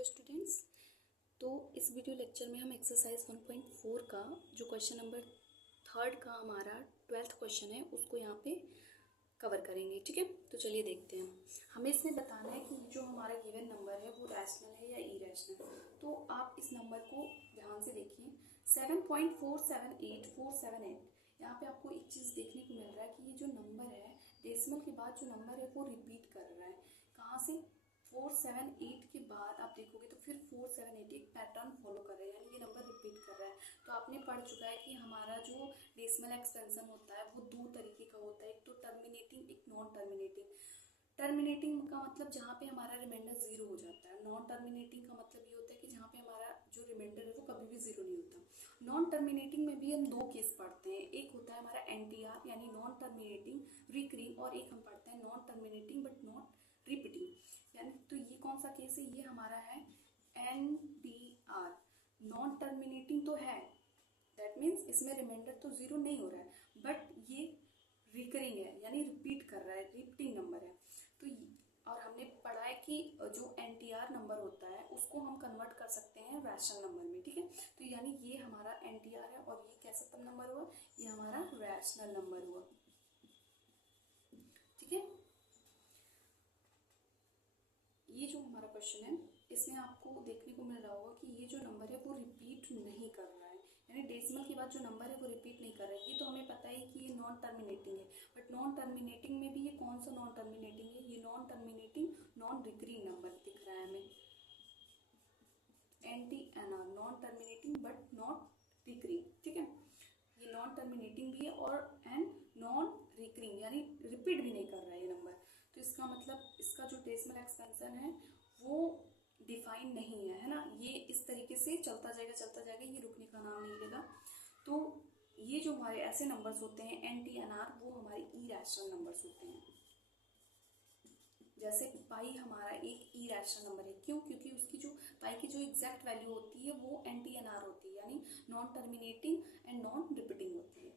Hello students. तो इस video lecture में हम एक्सरसाइज 1.4 का जो क्वेश्चन नंबर 3 का हमारा 12th क्वेश्चन है उसको यहाँ पे कवर करेंगे। ठीक है, तो चलिए देखते हैं। हमें इसमें बताना है कि जो हमारा गिवन नंबर है वो रैशनल है या इरेशनल। तो आप इस नंबर को ध्यान से देखिए, 7.478478। यहाँ पे आपको एक चीज़ देखने को मिल रहा है कि ये जो नंबर है डेसिमल के बाद जो नंबर है वो रिपीट कर रहा है। कहाँ से? 478 के बाद आप देखोगे तो फिर 478 एक पैटर्न फॉलो कर रहा है, यानी ये नंबर रिपीट कर रहा है। तो आपने पढ़ चुका है कि हमारा जो डेसिमल एक्सपेंशन होता है वो दो तरीके का होता है, एक तो टर्मिनेटिंग, एक नॉन टर्मिनेटिंग। टर्मिनेटिंग का मतलब जहाँ पे हमारा रिमाइंडर जीरो हो जाता है। नॉन टर्मिनेटिंग का मतलब ये होता है कि जहाँ पे हमारा जो रिमाइंडर है वो कभी भी जीरो नहीं होता। नॉन टर्मिनेटिंग में भी हम दो केस पढ़ते हैं, एक होता है हमारा NTR यानी नॉन टर्मिनेटिंग रिकरिंग, और एक हम पढ़ते हैं non terminating but not repeating. यानी तो ये कौन सा केस है? ये हमारा है NTR, नॉन टर्मिनेटिंग तो है, दैट मीन्स इसमें रिमाइंडर तो जीरो नहीं हो रहा है, बट ये रिकरिंग है यानी रिपीट कर रहा है, रिपीटिंग नंबर है। तो और हमने पढ़ा है कि जो NTR नंबर होता है उसको हम कन्वर्ट कर सकते हैं रैशनल नंबर में। ठीक है, तो यानी ये हमारा NTR है और ये कैसा तब नंबर हुआ? ये हमारा रैशनल नंबर हुआ। ठीक है, ये जो हमारा क्वेश्चन है इसमें आपको देखने को मिल रहा होगा कि ये जो नंबर है वो रिपीट नहीं कर रहा है, यानी डेसिमल के बाद जो नंबर है वो रिपीट नहीं कर रहा है। ये तो हमें पता है कि ये नॉन टर्मिनेटिंग है, बट नॉन टर्मिनेटिंग में भी ये कौन सा नॉन टर्मिनेटिंग है? ये non terminating non recurring number दिख रहा है हमें, NTNR, non terminating but not recurring. ठीक है, ये नॉन टर्मिनेटिंग भी है और एंड नॉन रिकरिंग यानी रिपीट भी नहीं कर रहा है ये नंबर। तो इसका मतलब इसका जो डेसिमल एक्सपेंशन है वो डिफाइन नहीं है, है ना। ये इस तरीके से चलता जाएगा, ये रुकने का नाम नहीं लेगा। तो ये जो हमारे ऐसे नंबर्स होते हैं NTNR, वो हमारे इरेशनल नंबर्स होते हैं। जैसे पाई हमारा एक इरेशनल नंबर है, क्यों? क्योंकि उसकी जो पाई की जो एग्जैक्ट वैल्यू होती है वो NTNR होती है, यानी non terminating and non repeating होती है।